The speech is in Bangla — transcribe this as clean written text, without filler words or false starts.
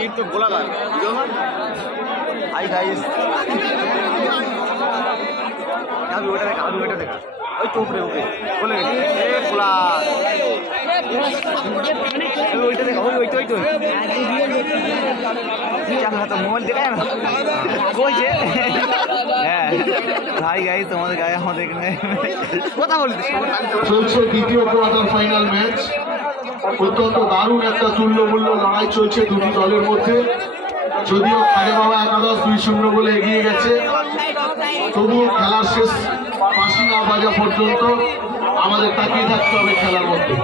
वीर तो बोला था हाय गाइस अभी बेटा देखा ওই চোপ রে ওকে বলে এ পোলা ওইটা দেখা ওই তো জানা তো মোবাইল দেখায় না কইছে হ্যাঁ ভাই গাইস তোমাদের গায়ে আমাদের এখানে কথা বলতে চলছে দ্বিতীয় কোয়ার্টার ফাইনাল ম্যাচ অত্যন্ত দারুণ একটা তুল্যমূল্য লড়াই চলছে দুটি দলের মধ্যে যদিও খালে বাবা একাদশ 2-0 বলে এগিয়ে গেছে তবুও খেলার শেষ বাঁশি না বাজা পর্যন্ত আমাদের তাকিয়ে থাকতে হবে খেলার মধ্যে